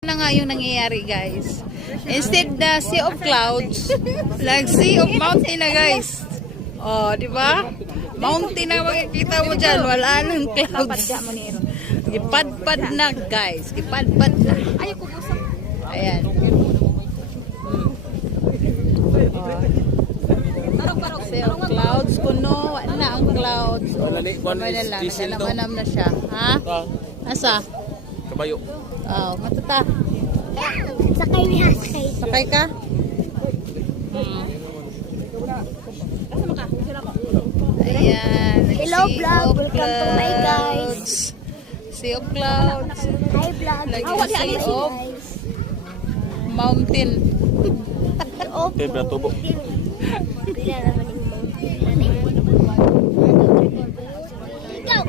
Na nga yung nangyayari guys. Instead na sea of clouds, like sea of mountain na guys. Oh, di ba? Mountain na makikita mo dyan. Wala nang clouds. Gipadpad na guys. Gipadpad na. Ayan. Sea of clouds kuno. Wala na ang clouds. Manam na siya. Ha? Asa? Kabayo. Oh, matuta. Sakay niya, sakay. Sakay ka? Ayan. Hello Sea vlog, of welcome to my guys. clouds. Sea of clouds. Hi vlog. Like How are sea you of guys? mountain. Of Tebra tubo. Bila naman yung mountain. Ikaw.